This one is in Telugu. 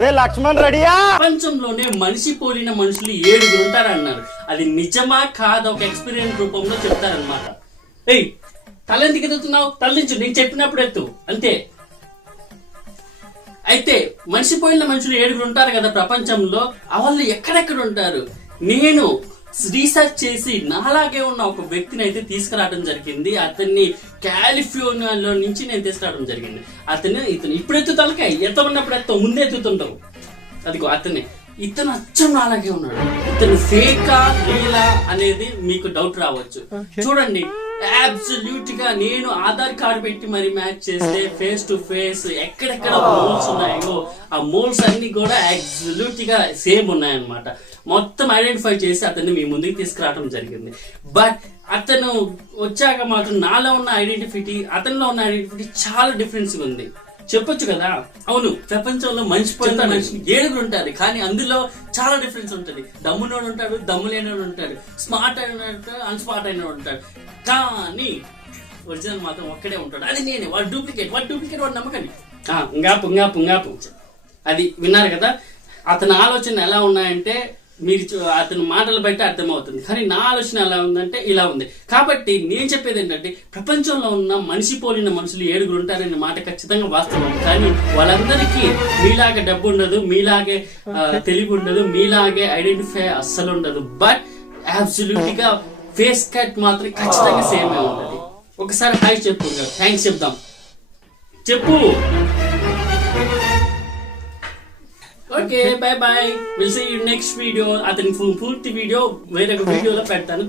లక్ష్మణ్ రెడీయా? ప్రపంచంలోనే మనిషి పోలిన మనుషులు 7 ఉంటారన్నారు. అది నిజమా కాదా ఒక ఎక్స్పీరియన్స్ రూపంలో చెప్తారనమాట. ఏయ్, తలెందుకు ఎదుగుతున్నావు? తల్లించు, నేను చెప్పినప్పుడు ఎత్తు అంతే. అయితే మనిషి పోలిన మనుషులు 7 ఉంటారు కదా ప్రపంచంలో. వాళ్ళు ఎక్కడెక్కడ ఉంటారు? నేను రీసెర్చ్ చేసి నాలాగే ఉన్న ఒక వ్యక్తిని అయితే తీసుకురావడం జరిగింది. అతన్ని కాలిఫోర్నియాలో నుంచి నేను తీసుకురావడం జరిగింది. ఇతను ఇప్పుడు ఎత్తు తలకాయ ఎత్త ఉన్నప్పుడు ఎత్త ముందే ఎత్తుతుంటావు. అదిగో అతనే. ఇతను అచ్చం నాలాగే ఉన్నాడు. ఇతను ఫేకా రీలా అనేది మీకు డౌట్ రావచ్చు. చూడండి, అబ్సల్యూట్ గా నేను ఆధార్ కార్డు పెట్టి మరి మ్యాచ్ చేస్తే ఫేస్ టు ఫేస్ ఎక్కడెక్కడ మోల్స్ ఉన్నాయో ఆ మోల్స్ అన్ని కూడా అబ్సల్యూట్ గా సేమ్ ఉన్నాయన్నమాట. మొత్తం ఐడెంటిఫై చేసి అతన్ని మీ ముందుకు తీసుకురావడం జరిగింది. బట్ అతను వచ్చాక మాత్రం నాలో ఉన్న ఐడెంటిటీ అతనిలో ఉన్న ఐడెంటిటీ చాలా డిఫరెన్స్ ఉంది. చెప్పొచ్చు కదా. అవును, ప్రపంచంలో మనిషి పోయిన మనిషి 7 ఉంటారు, కానీ అందులో చాలా డిఫరెన్స్ ఉంటుంది. దమ్మునోడు ఉంటాడు, దమ్ము లేనోడు ఉంటాడు, స్మార్ట్ అయిన ఉంటాడు, అన్స్మార్ట్ అయిన ఉంటాడు, కానీ ఒరిజినల్ మాత్రం ఒక్కడే ఉంటాడు. అది నేనే. వాడు డూప్లికేట్ వాడు నమ్మకండి. ఇంగాపు అది విన్నారు కదా. అతని ఆలోచన ఎలా ఉన్నాయంటే మీరు అతని మాటలు బట్టి అర్థమవుతుంది. కానీ నా ఆలోచన ఎలా ఉందంటే ఇలా ఉంది. కాబట్టి నేను చెప్పేది ఏంటంటే ప్రపంచంలో ఉన్న మనిషి పోలిన మనుషులు 7 ఉంటారనే మాట ఖచ్చితంగా వాస్తవం. కానీ వాళ్ళందరికీ మీలాగే డబ్బు ఉండదు, మీలాగే తెలివి ఉండదు, మీలాగే ఐడెంటిఫై అస్సలు ఉండదు. బట్ అబ్సల్యూట్ గా ఫేస్ కట్ మాత్రం ఖచ్చితంగా సేమే ఉంటుంది. ఒకసారి హాయ్ చెప్పు, థ్యాంక్స్ చెప్దాం. చెప్పు. Okay, bye bye. Will see you next video. అతని పూర్తి వీడియో వేరొక వీడియోలో పెడతాను.